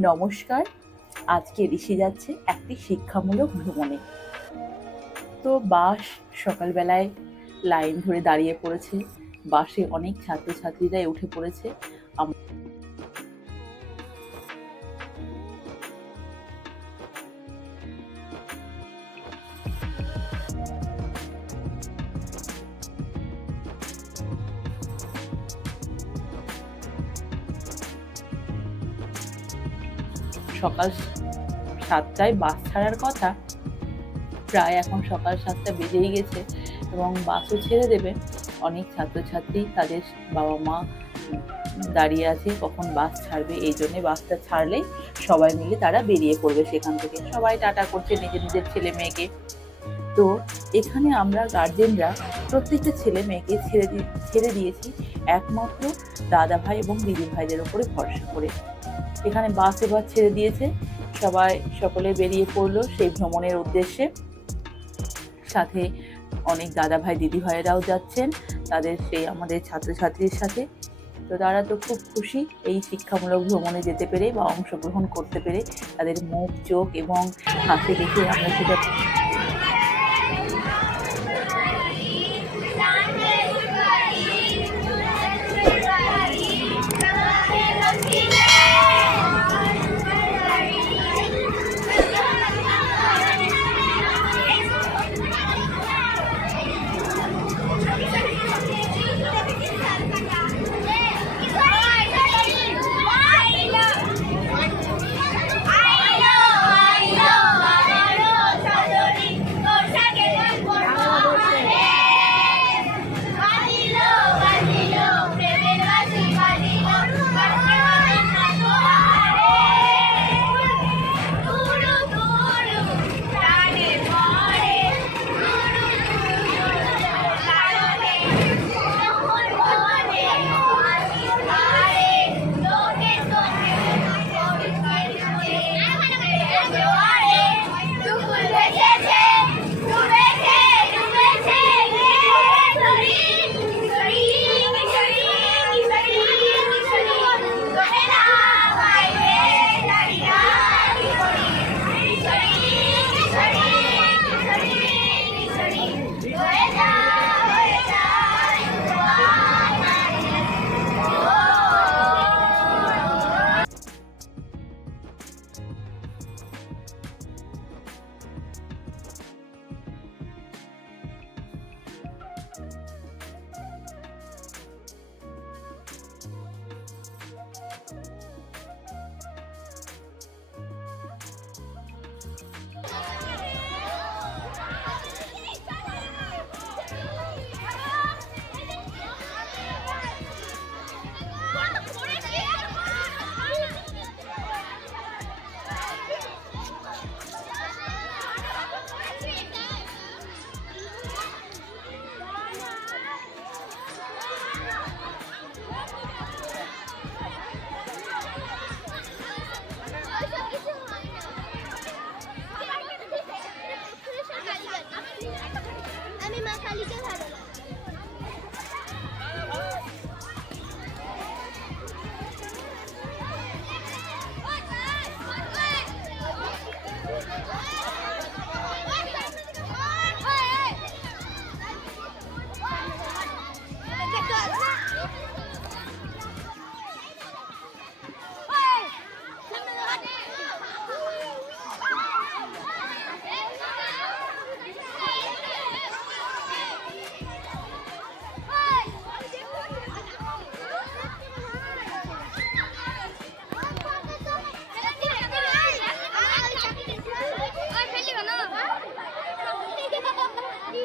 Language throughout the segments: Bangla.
নমস্কার। আজকে ঋষি যাচ্ছে একটি শিক্ষামূলক ভ্রমণে। তো বাস সকালবেলায় লাইন ধরে দাঁড়িয়ে পড়েছে। বাসে অনেক ছাত্রছাত্রীরাই উঠে পড়েছে। সকাল সাতটায় বাস ছাড়ার কথা, প্রায় এখন সকাল সাতটা বেজেই গেছে এবং বাসও ছেড়ে দেবে। অনেক ছাত্রছাত্রী তাদের বাবা মা দাঁড়িয়ে আছে, কখন বাস ছাড়বে, এই জন্য বাসটা ছাড়লেই সবাই মিলে তারা বেরিয়ে পড়বে সেখান থেকে। সবাই টাটা করছে নিজের নিজের ছেলে মেয়েকে। তো এখানে আমরা গার্জেনরা প্রত্যেকটা ছেলে মেয়েকে ছেড়ে ছেড়ে দিয়েছি, একমাত্র দাদা ভাই এবং দিদি ভাইদের উপরে ভরসা করে। এখানে বাস এবার ছেড়ে দিয়েছে। সবাই সকলে বেরিয়ে পড়ল সেই ভ্রমণের উদ্দেশ্যে। সাথে অনেক দাদা ভাই দিদি ভাইয়েরাও যাচ্ছেন, তাদের সেই আমাদের ছাত্রছাত্রীর সাথে। তো তারা তো খুব খুশি এই শিক্ষামূলক ভ্রমণে যেতে পেরে বা অংশগ্রহণ করতে পেরে। তাদের মুখ, চোখ এবং হাসি দেখে আমরা সেটা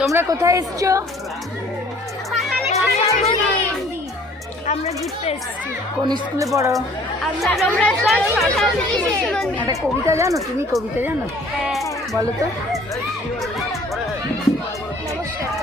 তোমরা কোথায় এসছো? আমরা ঘুরতে এসেছি। কোন স্কুলে পড়ো? একটা কবিতা জানো? তুমি কবিতা জানো? হ্যাঁ। বলো তো। নমস্কার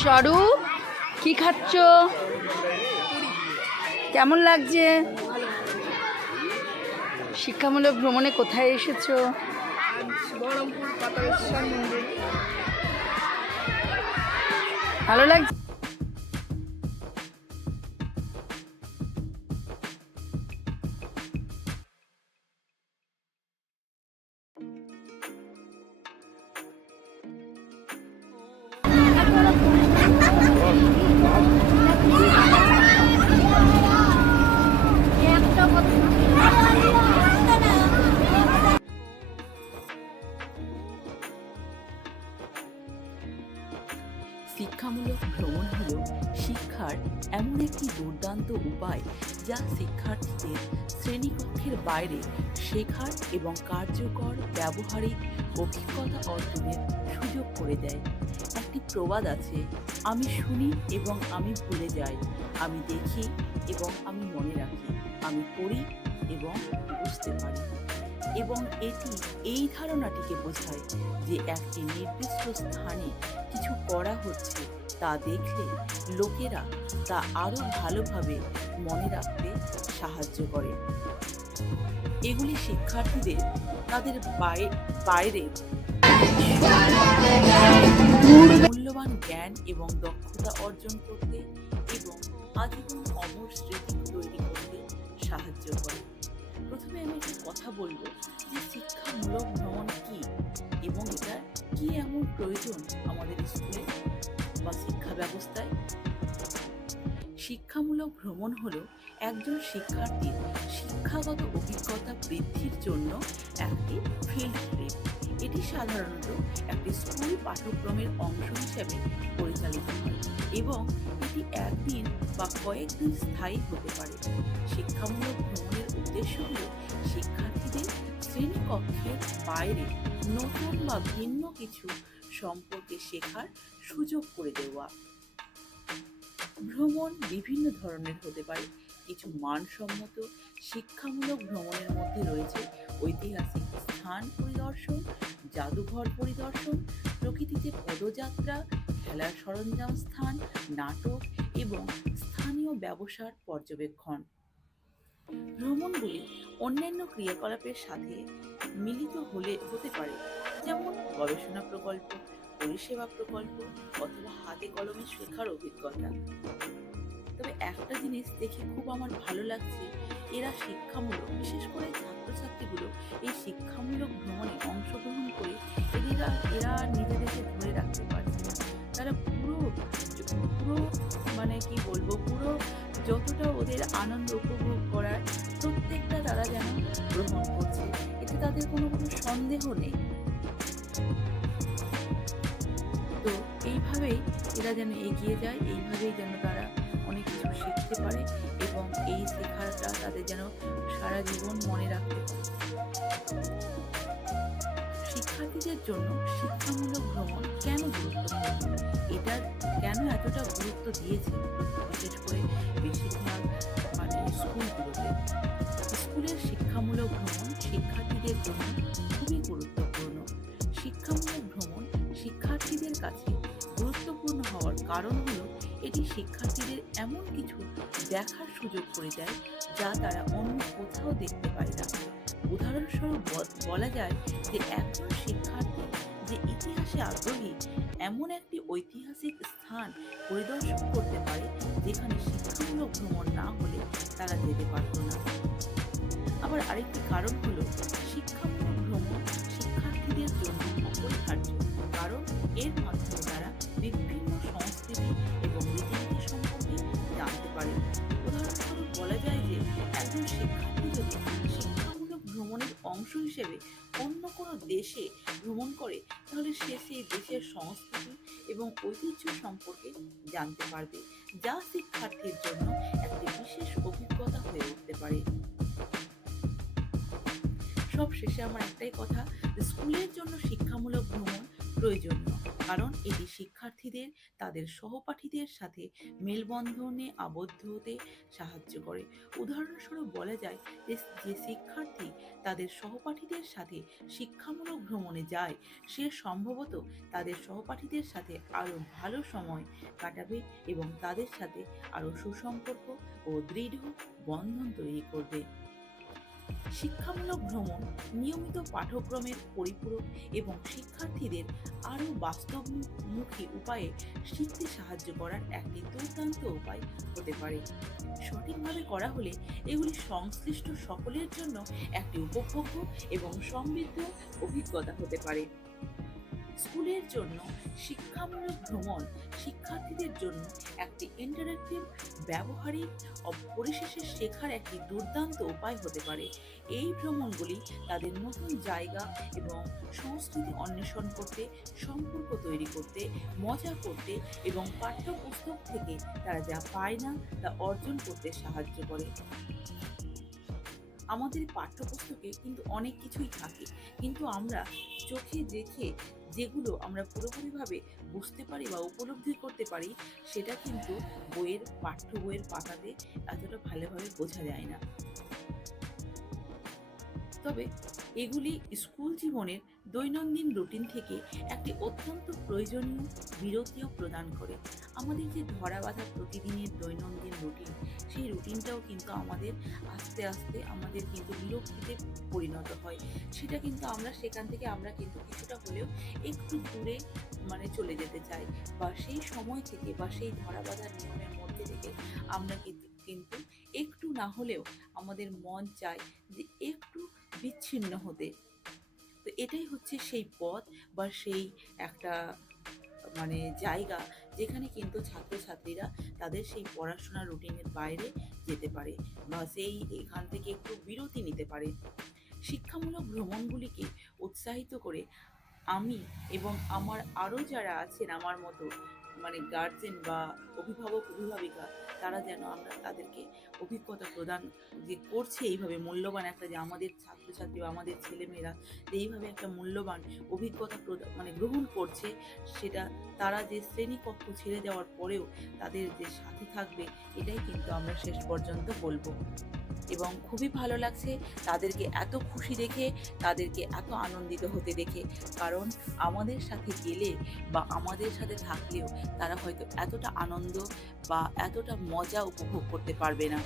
স্বরূপ কি খাচ্ছ? কেমন লাগছে? শিক্ষামূলক ভ্রমণে কোথায় এসেছ? ভালো লাগছে? দুর্দান্ত উপায় যা শিক্ষার্থীদের শ্রেণীকক্ষের বাইরে শেখার এবং কার্যকর ব্যবহারিক অভিজ্ঞতা অর্জনের সুযোগ করে দেয়। একটি প্রবাদ আছে, আমি শুনি এবং আমি ভুলে যাই। আমি দেখি এবং আমি মনে রাখি। আমি পড়ি এবং বুঝতে পারি। এবং এটি এই ধারণাটিকে বোঝায় যে একটি নির্দিষ্ট স্থানে কিছু করা হচ্ছে তা দেখলে লোকেরা তা আরও ভালোভাবে মনে রাখতে সাহায্য করে। এগুলি শিক্ষার্থীদের তাদের বাই- বাইরে মূল্যবান জ্ঞান এবং দক্ষতা অর্জন করতে এবং আজীবন অমর স্মৃতি তৈরি করতে সাহায্য করে। প্রথমে আমি কথা বলব। যে শিক্ষামূলক ভ্রমণ কি? এবং এটা কি এমন প্রয়োজন আমাদের স্কুলে বা শিক্ষা ব্যবস্থায়? শিক্ষামূলক ভ্রমণ হলো একজন শিক্ষার্থীর শিক্ষাগত অভিজ্ঞতা বৃদ্ধির জন্য একটি ফিল্ড ট্রিপ এটি সাধারণত একটি স্কুল পাঠ্যক্রমের অংশ হিসেবে পরিচালিত হয় এবং এটি একদিন বা কয়েকদিন স্থায়ী হতে পারে। শিক্ষামূলক ভ্রমণের উদ্দেশ্য হল শিক্ষার্থীদের শ্রেণীকক্ষের বাইরে নতুন বা ভিন্ন কিছু সম্পর্কে শেখার সুযোগ করে দেওয়া। ভ্রমণ বিভিন্ন ধরনের হতে পারে। কিছু মানসম্মত, শিক্ষামূলক ভ্রমণের মধ্যে রয়েছে ঐতিহাসিক স্থান পরিদর্শন, জাদুঘর পরিদর্শন, প্রকৃতিতে পদযাত্রা, খেলার সরঞ্জাম স্থান, নাটক এবং স্থানীয় ব্যবসার পর্যবেক্ষণ। ভ্রমণগুলি অন্যান্য ক্রিয়াকলাপের সাথে মিলিত হলে হতে পারে, যেমন গবেষণা প্রকল্প, পরিষেবা প্রকল্প অথবা হাতে কলমে শেখার অভিজ্ঞতা। তবে একটা জিনিস দেখে খুব আমার ভালো লাগছে, এরা শিক্ষামূলক, বিশেষ করে ছাত্রছাত্রীগুলো এই শিক্ষামূলক ভ্রমণে অংশগ্রহণ করে এরা এরা নিজেদেরকে ধরে রাখতে পারছে তারা পুরো পুরো মানে কি বলব, পুরো যতটা ওদের আনন্দ উপভোগ করার প্রত্যেকটা তারা যেন গ্রহণ করছে। এতে তাদের কোনো কোনো সন্দেহ নেই। তো এইভাবেই এরা যেন এগিয়ে যায়, এইভাবেই যেন তারা অনেক কিছু শিখতে পারে এবং এই শেখাটা তাদের যেন সারা জীবন মনে রাখতে পারে। শিক্ষার্থীদের জন্য শিক্ষামূলক ভ্রমণ কেন গুরুত্বপূর্ণ? এটা কেন এতটা গুরুত্ব দিয়েছে? বিশেষ করে বেশিরভাগ মানে স্কুলগুলোতে। স্কুলের শিক্ষামূলক ভ্রমণ শিক্ষার্থীদের জন্য খুবই গুরুত্বপূর্ণ। শিক্ষামূলক ভ্রমণ শিক্ষার্থীদের কাছে গুরুত্বপূর্ণ হওয়ার কারণ হলো এটি শিক্ষার্থীদের এমন কিছু দেখার সুযোগ করে দেয় যা তারা অন্য কোথাও দেখতে পায় না। উদাহরণস্বরূপ বলা যায় যে একজন শিক্ষার্থী যে ইতিহাসে আগ্রহী এমন একটি ঐতিহাসিক স্থান পরিদর্শন করতে পারে যেখানে শিক্ষামূলক ভ্রমণ না হলে তারা যেতে পারত না। আবার আরেকটি কারণ হলো শিক্ষামূলক ভ্রমণ শিক্ষার্থীদের জন্য অপরিহার্য, কারণ এর মাধ্যমে অংশ হিসেবে অন্য কোনো দেশে ভ্রমণ করে, তাহলে সে সেই দেশের সংস্কৃতি এবং ঐতিহ্য সম্পর্কে জানতে পারবে, যা শিক্ষার্থীর জন্য একটি বিশেষ অভিজ্ঞতা হয়ে উঠতে পারে। সব শেষে আমার একটাই কথা, স্কুলের জন্য শিক্ষামূলক ভ্রমণ প্রয়োজনীয়, কারণ এটি শিক্ষার্থীদের, তাদের সহপাঠীদের সাথে মেলবন্ধনে আবদ্ধ হতে সাহায্য করে। উদাহরণস্বরূপ বলা যায় যে যে শিক্ষার্থী তাদের সহপাঠীদের সাথে শিক্ষামূলক ভ্রমণে যায়, সে সম্ভবত তাদের সহপাঠীদের সাথে আরও ভালো সময় কাটাবে এবং তাদের সাথে আরও সুসম্পর্ক ও দৃঢ় বন্ধন তৈরি করবে। শিক্ষামূলক ভ্রমণ, নিয়মিত পাঠ্যক্রমের পরিপূরক এবং শিক্ষার্থীদের আরও বাস্তবমুখী উপায়ে শিখতে সাহায্য করার একটি দুর্দান্ত উপায় হতে পারে। সঠিকভাবে করা হলে এগুলি সংশ্লিষ্ট সকলের জন্য একটি উপভোগ্য এবং সমৃদ্ধ অভিজ্ঞতা হতে পারে। স্কুলের জন্য শিক্ষামূলক ভ্রমণ শিক্ষার্থীদের জন্য একটি ইন্টারেক্টিভ ব্যবহারিক পরিশেষে শেখার একটি দুর্দান্ত উপায় হতে পারে। এই ভ্রমণগুলি তাদের নতুন জায়গা এবং সংস্কৃতি অন্বেষণ করতে, সম্পর্ক তৈরি করতে, মজা করতে এবং পাঠ্যপুস্তক থেকে তারা যা পায় না তা অর্জন করতে সাহায্য করে। আমাদের পাঠ্যপুস্তকে কিন্তু অনেক কিছুই থাকে, কিন্তু আমরা চোখে দেখে যেগুলো আমরা পুরোপুরিভাবে বুঝতে পারি বা উপলব্ধি করতে পারি, সেটা কিন্তু বইয়ের পাঠ্য বইয়ের পাতাতে এতটা ভালোভাবে বোঝা যায় না। তবে এগুলি স্কুল জীবনের দৈনন্দিন রুটিন থেকে একটি অত্যন্ত প্রয়োজনীয় বিরতিও প্রদান করে। আমাদের যে ধরা বাঁধা প্রতিদিনের দৈনন্দিন রুটিন, সেই রুটিনটাও কিন্তু আমাদের আস্তে আস্তে আমাদের কিন্তু বিরক্তিতে পরিণত হয়। সেটা কিন্তু আমরা সেখান থেকে আমরা কিন্তু কিছুটা হলেও একটু দূরে মানে চলে যেতে চাই বা সেই সময় থেকে বা সেই ধরা বাঁধা নিয়মের মধ্যে থেকে আমরা কিন্তু কিন্তু একটু না হলেও আমাদের মন চায় যে একটু বিচ্ছিন্ন হতে। তো এটাই হচ্ছে সেই পথ বা সেই একটা মানে জায়গা যেখানে কিন্তু ছাত্রছাত্রীরা তাদের সেই পড়াশোনা রুটিনের বাইরে যেতে পারে বা সেই এখান থেকে একটু বিরতি নিতে পারে। শিক্ষামূলক ভ্রমণগুলিকে উৎসাহিত করে আমি এবং আমার আরও যারা আছেন আমার মতো মানে গার্জেন বা অভিভাবক, অভিভাবিকা তারা যেন আমরা তাদেরকে অভিজ্ঞতা প্রদান যে করছে, এইভাবে মূল্যবান একটা যে আমাদের ছাত্রছাত্রী বা আমাদের ছেলেমেয়েরা যে এইভাবে একটা মূল্যবান অভিজ্ঞতা প্রদান মানে গ্রহণ করছে, সেটা তারা যে শ্রেণীকক্ষ ছেড়ে যাওয়ার পরেও তাদের যে সাথে থাকবে, এটাই কিন্তু আমরা শেষ পর্যন্ত বলব। এবং খুবই ভালো লাগছে তাদেরকে এত খুশি দেখে তাদেরকে এত আনন্দিত হতে দেখে। কারণ আমাদের সাথে গেলে বা আমাদের সাথে থাকলেও তারা হয়তো এতটা আনন্দ বা এতটা মজা উপভোগ করতে পারবে না।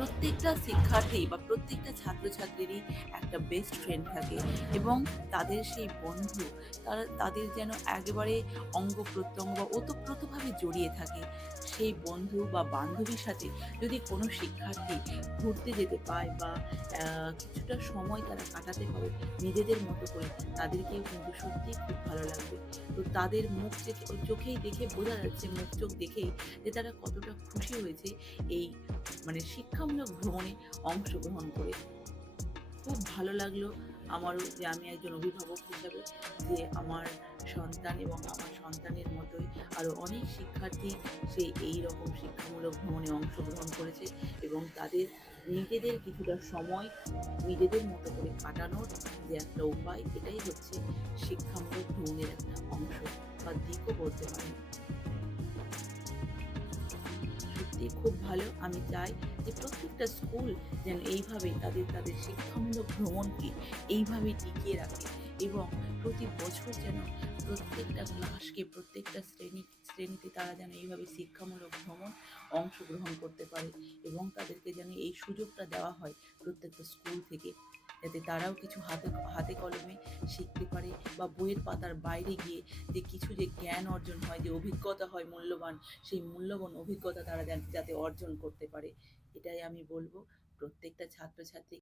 প্রত্যেকটা শিক্ষার্থী বা প্রত্যেকটা ছাত্রছাত্রীরই একটা বেস্ট ফ্রেন্ড থাকে এবং তাদের সেই বন্ধু, তারা, তাদের যেন একেবারে অঙ্গ প্রত্যঙ্গ বা ওতপ্রোতভাবে জড়িয়ে থাকে, সেই বন্ধু বা বান্ধবীর সাথে যদি কোনো শিক্ষার্থী ঘুরতে যেতে পায় বা কিছুটা সময় তারা কাটাতে পারে নিজেদের মতো করে, তাদেরকেও কিন্তু সত্যিই খুব ভালো লাগবে। তো তাদের মুখ চোখেই দেখে বোঝা যাচ্ছে, মুখ চোখ দেখেই যে তারা কতটা খুশি হয়েছে এই মানে শিক্ষামূলক ভ্রমণে অংশগ্রহণ করে। খুব ভালো লাগল আমারও যে আমি একজন অভিভাবক হিসাবে, যে আমার সন্তান এবং আমার সন্তানের মতোই আরও অনেক শিক্ষার্থী সে এই রকম শিক্ষামূলক ভ্রমণে অংশগ্রহণ করেছে এবং তাদের নিজেদের কিছুটা সময় নিজেদের মতো করে কাটানোর যে একটা উপায়, এটাই হচ্ছে শিক্ষামূলক ভ্রমণের একটা অংশ বা দিকও বলতে পারেন। সত্যি খুব ভালো, আমি চাই যে প্রত্যেকটা স্কুল যেন এইভাবে তাদের তাদের শিক্ষামূলক ভ্রমণকে এইভাবে টিকিয়ে রাখে এবং প্রতি বছর যেন প্রত্যেকটা ক্লাসকে, প্রত্যেকটা শ্রেণি, শ্রেণীতে তারা যেন এইভাবে শিক্ষামূলক ভ্রমণ অংশগ্রহণ করতে পারে এবং তাদেরকে যেন এই সুযোগটা দেওয়া হয় প্রত্যেকটা স্কুল থেকে। যাতে তারাও কিছু হাতে হাতে কলমে শিখতে পারে বা বইয়ের পাতার বাইরে গিয়ে যে কিছু যে জ্ঞান অর্জন হয়, যে অভিজ্ঞতা হয় মূল্যবান, সেই মূল্যবান অভিজ্ঞতা তারা যাতে অর্জন করতে পারে। এটাই আমি বলব। প্রত্যেকটা ছাত্রছাত্রী